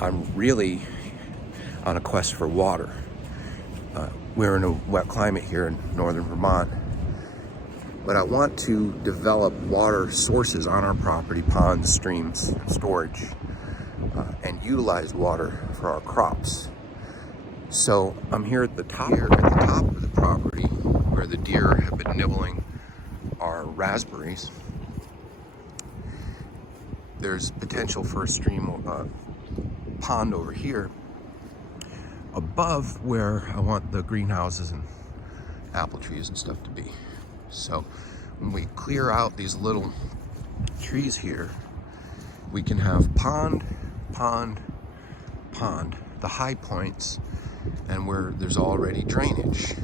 I'm really on a quest for water. We're in a wet climate here in northern Vermont, but I want to develop water sources on our property, ponds, streams, storage, and utilize water for our crops. So I'm here at the top of the property where the deer have been nibbling our raspberries. There's potential for a stream, pond over here above where I want the greenhouses and apple trees and stuff to be. So when we clear out these little trees here, we can have pond, pond, pond, the high points, and where there's already drainage.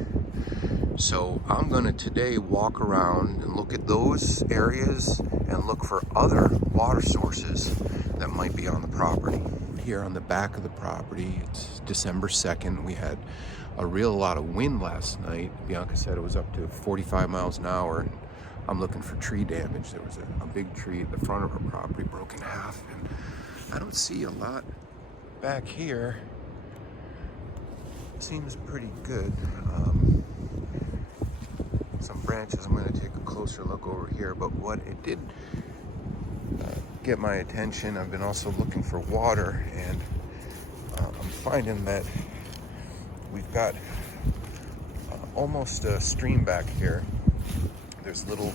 So I'm gonna today walk around and look at those areas and look for other water sources that might be on the property. Here on the back of the property, it's December 2nd. We had a lot of wind last night. Bianca said it was up to 45 miles an hour. And I'm looking for tree damage. There was a big tree at the front of our property broke in half, and I don't see a lot back here. Seems pretty good. Some branches, I'm going to take a closer look over here, but what it did get my attention, I've been also looking for water, and I'm finding that we've got almost a stream back here. There's little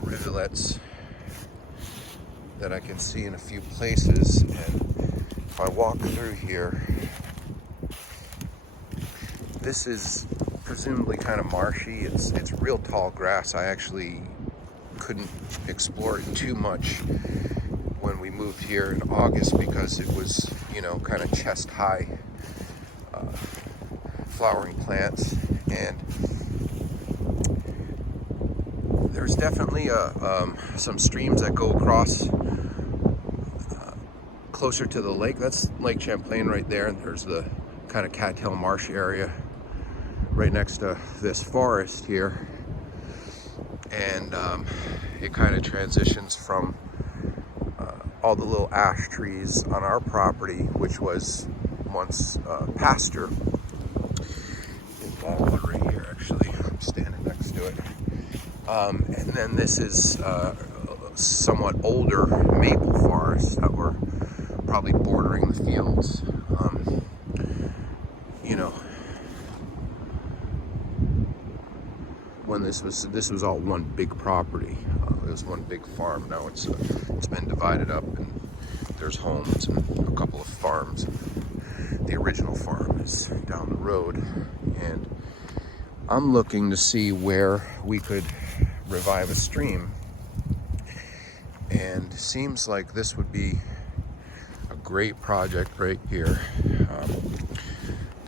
rivulets that I can see in a few places, and if I walk through here, this is presumably kind of marshy. It's real tall grass. I actually couldn't explore it too much when we moved here in August because it was, kind of chest high flowering plants, and there's definitely some streams that go across closer to the lake. That's Lake Champlain right there, and there's the kind of cattail marsh area right next to this forest here, and it kind of transitions from all the little ash trees on our property, which was once pasture. There's one right here, actually. I'm standing next to it. And then this is somewhat older maple forests that were probably bordering the fields. When this was all one big property. It was one big farm. Now it's been divided up, and there's homes and a couple of farms. The original farm is down the road, and I'm looking to see where we could revive a stream, and seems like this would be a great project right here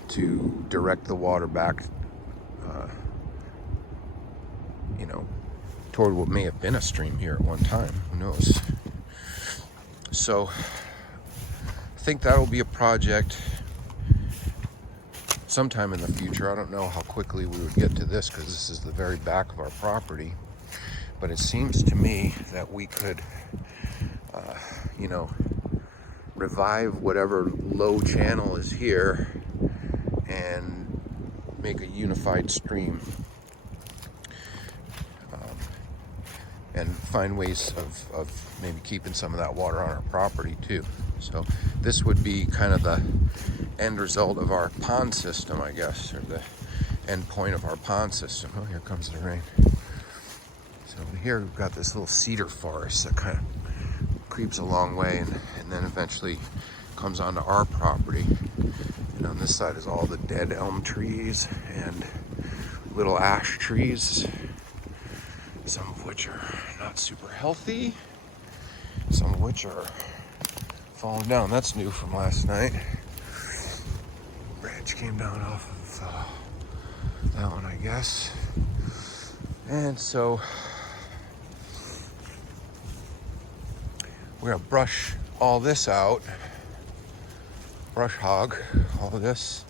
to direct the water back toward what may have been a stream here at one time. Who knows? So I think that'll be a project sometime in the future. I don't know how quickly we would get to this because this is the very back of our property, but it seems to me that we could revive whatever low channel is here and make a unified stream, and find ways of maybe keeping some of that water on our property too. So this would be kind of the end result of our pond system, I guess, or the end point of our pond system. Oh, here comes the rain. So here we've got this little cedar forest that kind of creeps a long way and then eventually comes onto our property. And on this side is all the dead elm trees and little ash trees, some of which are not super healthy, some of which are falling down. That's new from last night. Branch came down off of that one, I guess. And so we're gonna brush all this out, brush hog all of this,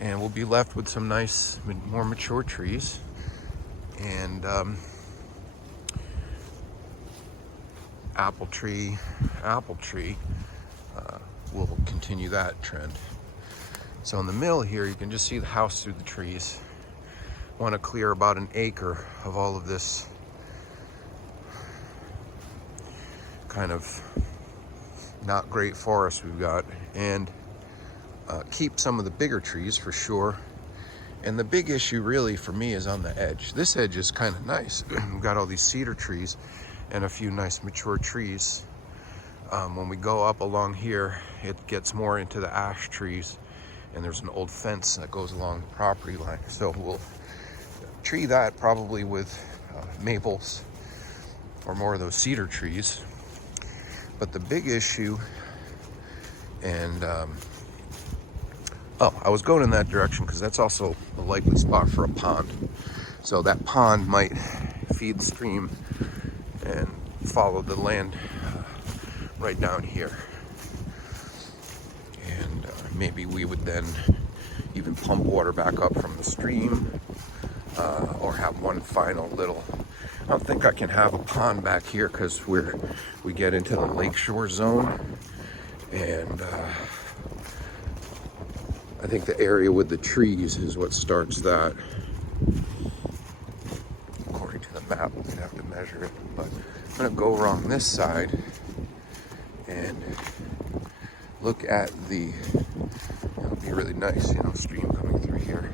and we'll be left with some nice, more mature trees. And apple tree, we'll continue that trend. So in the middle here, you can just see the house through the trees. Want to clear about an acre of all of this kind of not great forest we've got, and keep some of the bigger trees for sure. And the big issue really for me is on the edge. This edge is kind of nice. We've got all these cedar trees and a few nice mature trees. When we go up along here, it gets more into the ash trees, and there's an old fence that goes along the property line. So we'll tree that probably with maples or more of those cedar trees. But the big issue, and I was going in that direction because that's also a likely spot for a pond. So that pond might feed the stream and follow the land right down here. And maybe we would then even pump water back up from the stream, or have one final little, I don't think I can have a pond back here because we get into the lakeshore zone, and I think the area with the trees is what starts that. According to the map, we'd have to measure it, but I'm gonna go around this side and look at the, it'll be really nice, you know, stream coming through here.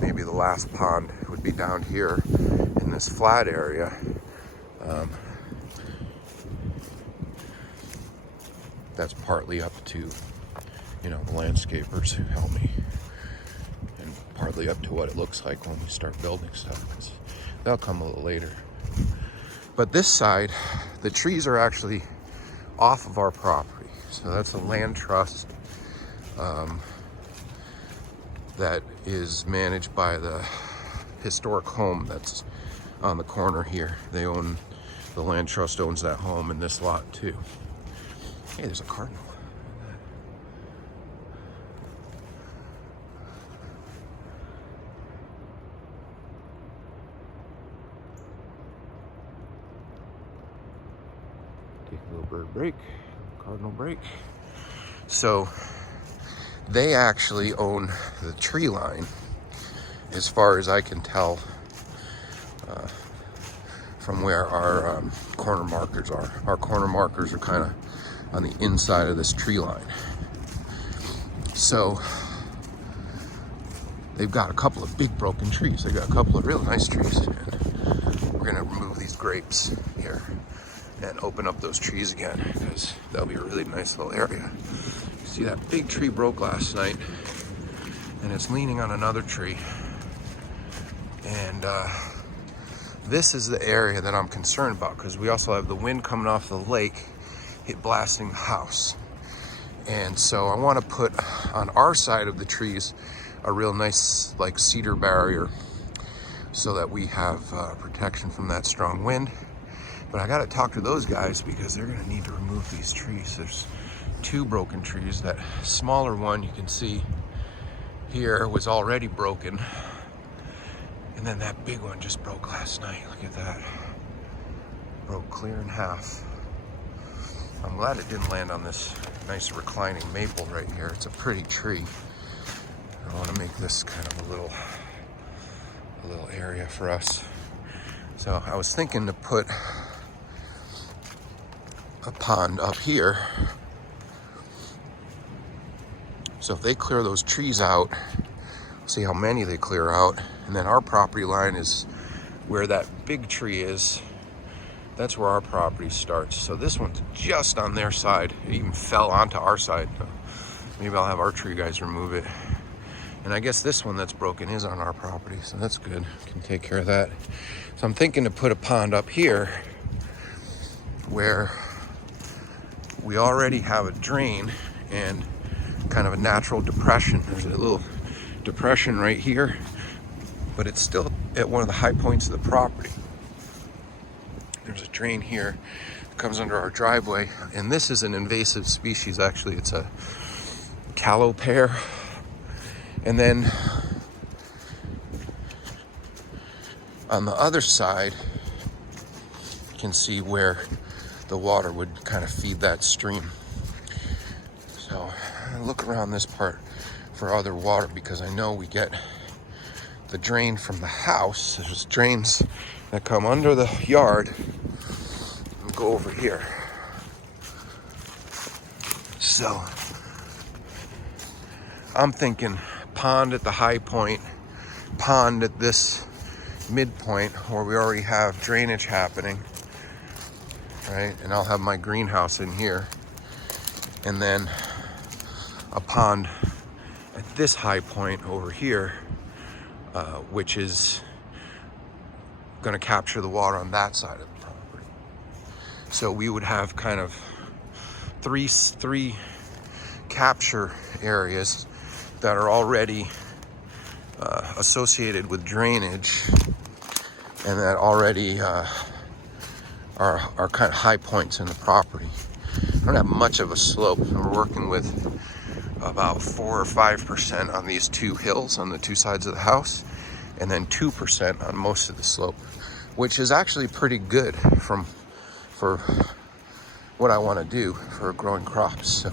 Maybe the last pond would be down here in this flat area. That's partly up to, you know, the landscapers who help me, and partly up to what it looks like when we start building stuff, because they'll come a little later. But this side, the trees are actually off of our property. So that's a land trust that is managed by the historic home that's on the corner here. They own, the land trust owns that home and this lot too. Hey, there's a cardinal. Take a little bird break, cardinal break. So they actually own the tree line, as far as I can tell, from where our corner markers are. Our corner markers are kind of on the inside of this tree line. So they've got a couple of big broken trees. They've got a couple of real nice trees. And we're gonna remove these grapes here and open up those trees again, because that'll be a really nice little area. You see that big tree broke last night, and it's leaning on another tree. And this is the area that I'm concerned about, because we also have the wind coming off the lake, hit blasting the house. And so I want to put on our side of the trees a real nice like cedar barrier, so that we have protection from that strong wind. But I got to talk to those guys, because they're going to need to remove these trees. There's two broken trees. That smaller one you can see here was already broken, and then that big one just broke last night. Look at that. Broke clear in half. I'm glad it didn't land on this nice reclining maple right here. It's a pretty tree. I want to make this kind of a little area for us. So I was thinking to put a pond up here. So if they clear those trees out, see how many they clear out, and then our property line is where that big tree is. That's where our property starts. So this one's just on their side. It even fell onto our side. Maybe I'll have our tree guys remove it. And I guess this one that's broken is on our property, so that's good. Can take care of that. So I'm thinking to put a pond up here where we already have a drain and kind of a natural depression. There's a little depression right here, but it's still at one of the high points of the property. There's a drain here that comes under our driveway, and this is an invasive species. Actually, it's a callow pear. And then on the other side, you can see where the water would kind of feed that stream. So I look around this part for other water because I know we get the drain from the house. There's drains that come under the yard and go over here. So I'm thinking pond at the high point, pond at this midpoint where we already have drainage happening, right? And I'll have my greenhouse in here, and then a pond at this high point over here, which is going to capture the water on that side of the property. So we would have kind of three capture areas that are already associated with drainage, and that already are kind of high points in the property. I don't have much of a slope. We're working with about 4 or 5% on these two hills on the two sides of the house, and then 2% on most of the slope, which is actually pretty good for what I want to do for growing crops. So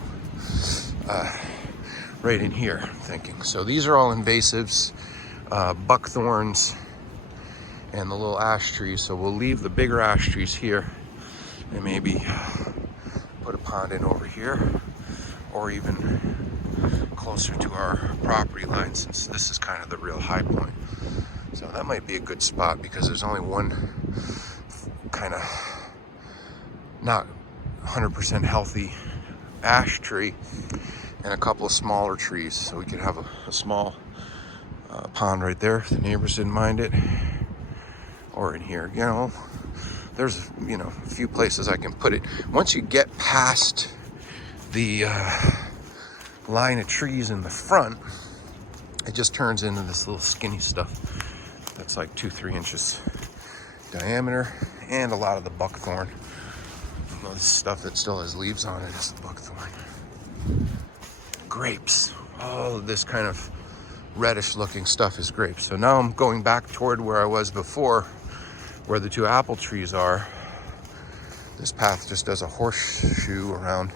right in here, I'm thinking. So these are all invasives, buckthorns and the little ash trees. So we'll leave the bigger ash trees here and maybe put a pond in over here, or even closer to our property line, since this is kind of the real high point. So that might be a good spot because there's only one kind of not 100% healthy ash tree and a couple of smaller trees. So we could have a small pond right there if the neighbors didn't mind it, or in here. You know, there's, you know, a few places I can put it. Once you get past the line of trees in the front, it just turns into this little skinny stuff that's like 2-3 inches diameter, and a lot of the buckthorn. You know, this stuff that still has leaves on it is the buckthorn. Grapes, all of this kind of reddish looking stuff is grapes. So now I'm going back toward where I was before, where the two apple trees are. This path just does a horseshoe around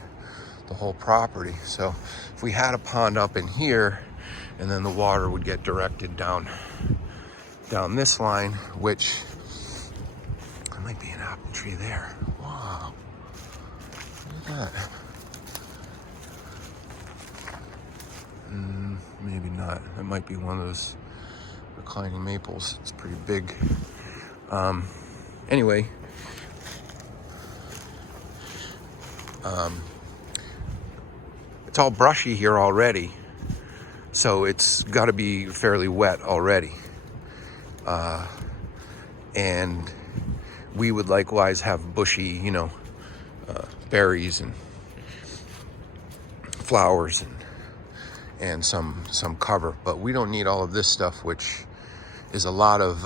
the whole property. So if we had a pond up in here, and then the water would get directed down this line, which there might be an apple tree there. Wow, look at that. Maybe not. It might be one of those reclining maples. It's pretty big. Anyway, it's all brushy here already, so it's got to be fairly wet already. And we would likewise have bushy, you know, berries and flowers and some cover, but we don't need all of this stuff, which is a lot of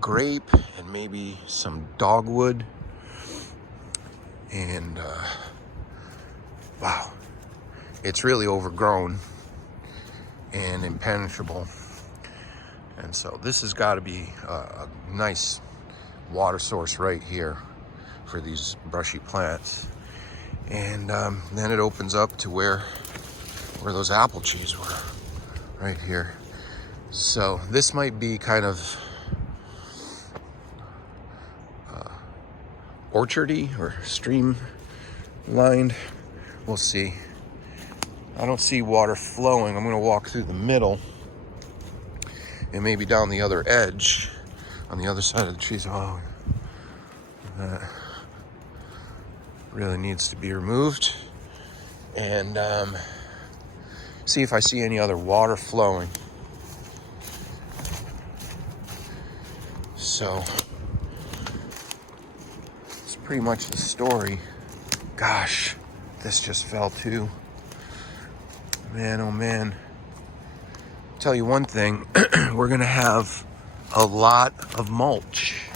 grape and maybe some dogwood. And wow, it's really overgrown and impenetrable. And so this has got to be a nice water source right here for these brushy plants. And then it opens up to where those apple trees were, right here. So this might be kind of orchardy or stream lined. We'll see. I don't see water flowing. I'm going to walk through the middle and maybe down the other edge on the other side of the trees. Oh, that really needs to be removed. And see if I see any other water flowing. So it's pretty much the story. Gosh, this just fell too. Man, oh man. Tell you one thing, we're gonna have a lot of mulch.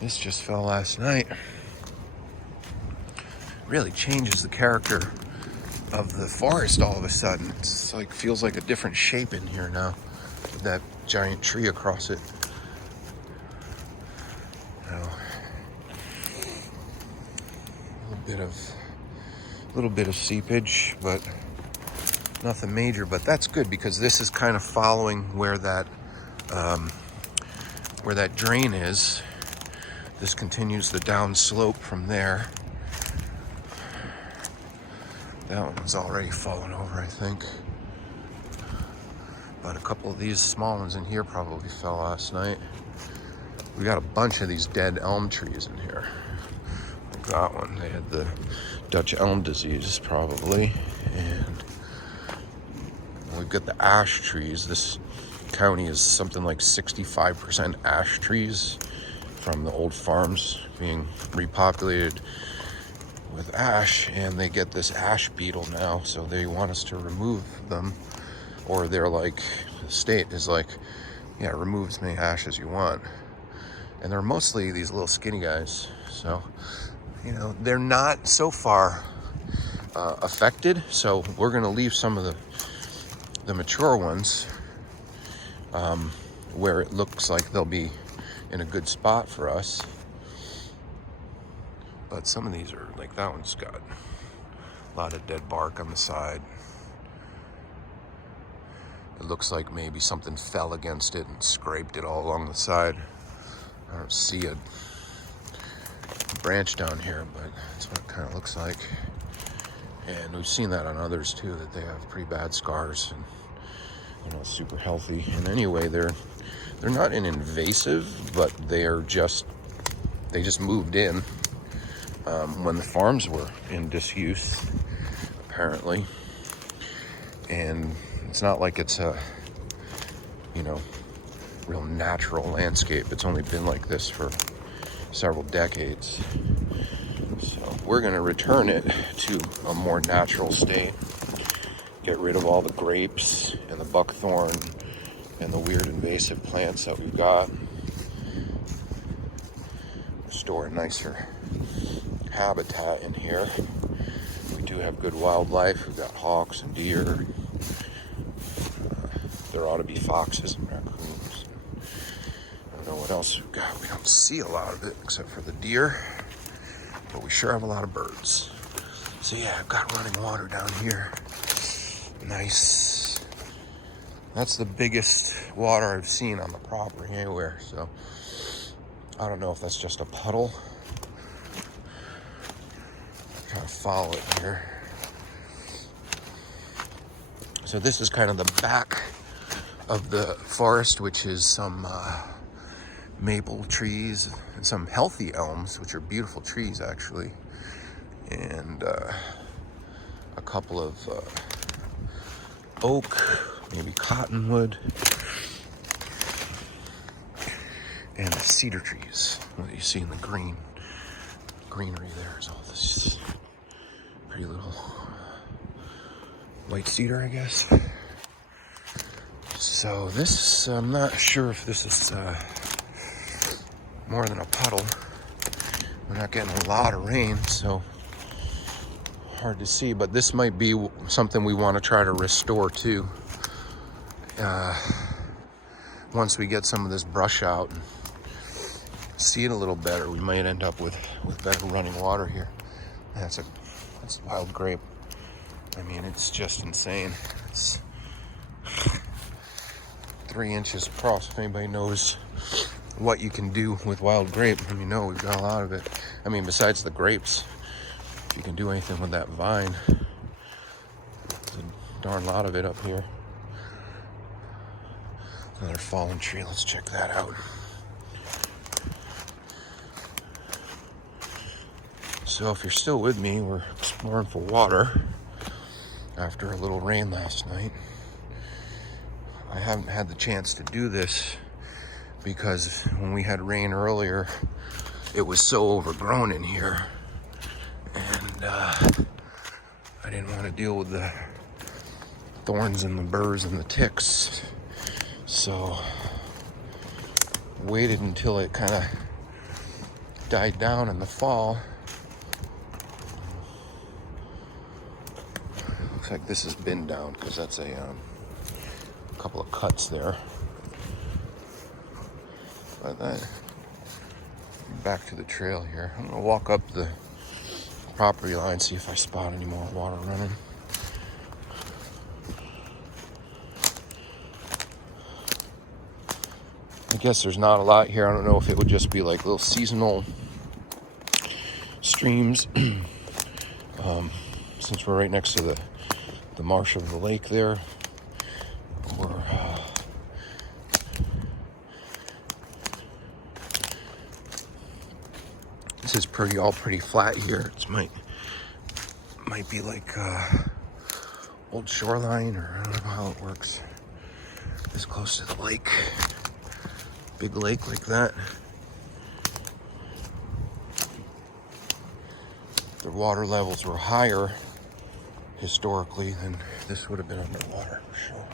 This just fell last night. Really changes the character of the forest all of a sudden. It's like, feels like a different shape in here now with that giant tree across it. Now, a little bit of A little bit of seepage, but nothing major. But that's good because this is kind of following where that drain is. This continues the down slope from there. That one's already fallen over, I think. But a couple of these small ones in here probably fell last night. We got a bunch of these dead elm trees in here. Like that one, they had the Dutch elm disease probably. And we've got the ash trees. This county is something like 65% ash trees from the old farms being repopulated with ash, and they get this ash beetle now, so they want us to remove them, or they're like, the state is like, yeah, remove as many ash as you want. And they're mostly these little skinny guys, so you know, they're not so far affected, so we're gonna leave some of the mature ones where it looks like they'll be in a good spot for us. But some of these are, like that one's got a lot of dead bark on the side. It looks like maybe something fell against it and scraped it all along the side. I don't see a branch down here, but that's what it kind of looks like. And we've seen that on others too, that they have pretty bad scars and, you know, super healthy. And anyway, they're not an invasive, but they just moved in when the farms were in disuse, apparently. And it's not like it's a, you know, real natural landscape. It's only been like this for several decades. So we're going to return it to a more natural state. Get rid of all the grapes and the buckthorn and the weird invasive plants that we've got. Restore a nicer habitat in here. We do have good wildlife. We've got hawks and deer. There ought to be foxes and raccoons. I don't know what else we've got. We don't see a lot of it except for the deer, but we sure have a lot of birds. So yeah, I've got running water down here. Nice. That's the biggest water I've seen on the property anywhere. So I don't know if that's just a puddle. Try to follow it here. So this is kind of the back of the forest, which is some maple trees and some healthy elms, which are beautiful trees actually, and a couple of oak, maybe cottonwood, and cedar trees. What you see in the greenery there is all this pretty little white cedar, I guess. So this, I'm not sure if this is more than a puddle. We're not getting a lot of rain, so hard to see, but this might be something we want to try to restore too. Once we get some of this brush out and see it a little better, we might end up with better running water here. That's wild grape. I mean, it's just insane. It's 3 inches across. If anybody knows what you can do with wild grape, let me know. We've got a lot of it. I mean, besides the grapes, if you can do anything with that vine, there's a darn lot of it up here. Another fallen tree. Let's check that out. So if you're still with me, we're exploring for water after a little rain last night. I haven't had the chance to do this because when we had rain earlier, it was so overgrown in here, and I didn't want to deal with the thorns and the burrs and the ticks, so waited until it kind of died down in the fall. Looks like this has been down because that's a couple of cuts there. But that, back to the trail here. I'm gonna walk up the property line, see if I spot any more water running. I guess there's not a lot here. I don't know if it would just be like little seasonal streams. Since we're right next to the marsh of the lake there, or this is all pretty flat here. It might be like old shoreline, or I don't know how it works. This close to the lake, big lake like that. The water levels were higher historically, then this would have been underwater for sure.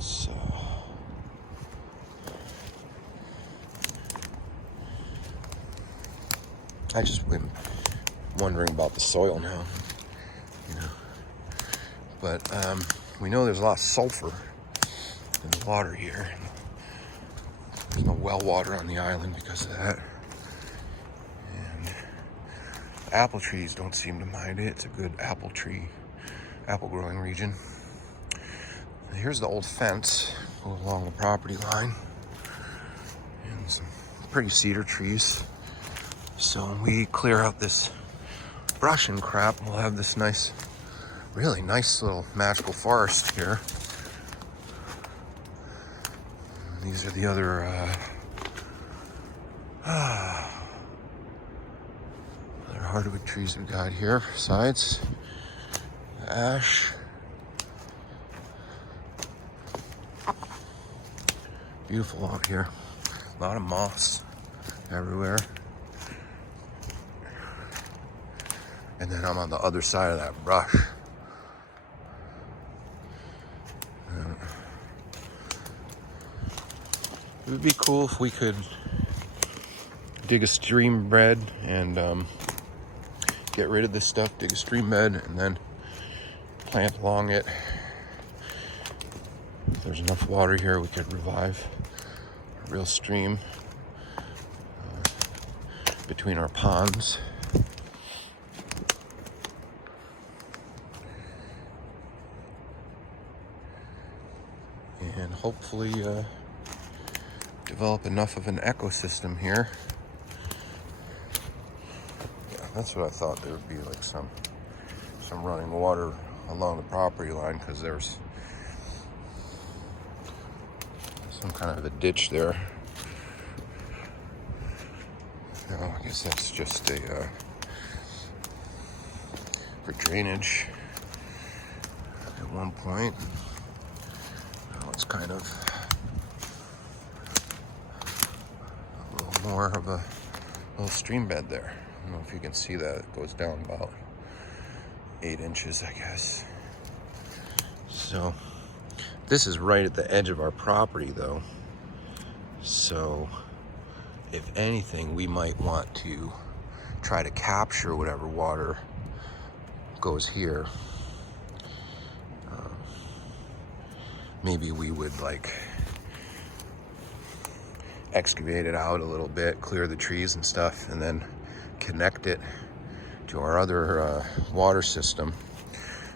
So I just been wondering about the soil now, you know. But we know there's a lot of sulfur in the water here. There's no well water on the island because of that. Apple trees don't seem to mind it. It's a good apple growing region. Here's the old fence along the property line, and some pretty cedar trees. So when we clear out this brush and crap, we'll have this nice, really nice little magical forest here. And these are the other hardwood trees we got here. Besides ash, beautiful out here. A lot of moss everywhere. And then I'm on the other side of that brush. It would be cool if we could dig a stream bed and get rid of this stuff, dig a stream bed, and then plant along it. If there's enough water here, we could revive a real stream between our ponds. And hopefully develop enough of an ecosystem here. That's what I thought. There would be like some running water along the property line, because there's some kind of a ditch there. No, I guess that's just a for drainage at one point. Now it's kind of a little more of a little stream bed there. I don't know if you can see that. It goes down about 8 inches, I guess. So this is right at the edge of our property though. So if anything, we might want to try to capture whatever water goes here. Maybe we would like excavate it out a little bit, clear the trees and stuff, and then connect it to our other water system,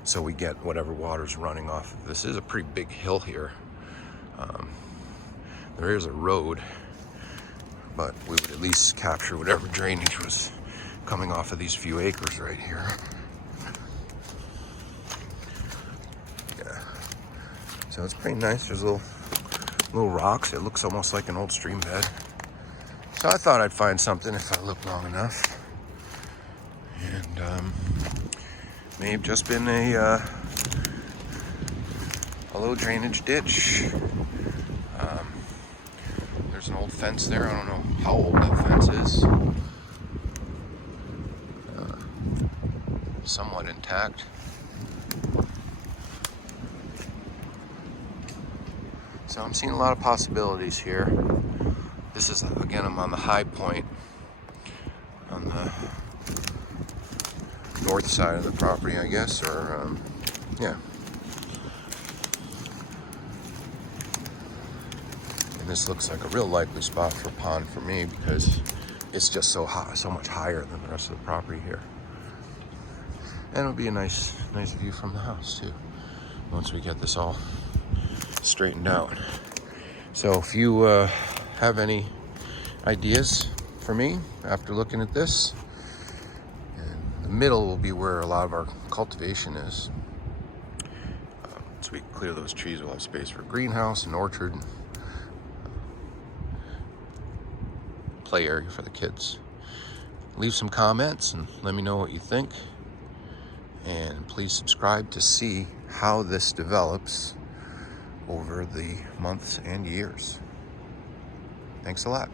so we get whatever water's running off. This is a pretty big hill here. There is a road, but we would at least capture whatever drainage was coming off of these few acres right here. Yeah, so it's pretty nice. There's little rocks. It looks almost like an old stream bed. So I thought I'd find something if I looked long enough. And may have just been a low drainage ditch. There's an old fence there. I don't know how old that fence is. Somewhat intact. So I'm seeing a lot of possibilities here. This is, again, I'm on the high point on the north side of the property, I guess, or yeah. And this looks like a real likely spot for a pond for me, because it's just so high, so much higher than the rest of the property here. And it'll be a nice view from the house too, once we get this all straightened out. So if you have any ideas for me after looking at this, and the middle will be where a lot of our cultivation is. So we clear those trees, we'll have space for a greenhouse and orchard and play area for the kids. Leave some comments and let me know what you think. And please subscribe to see how this develops over the months and years. Thanks a lot.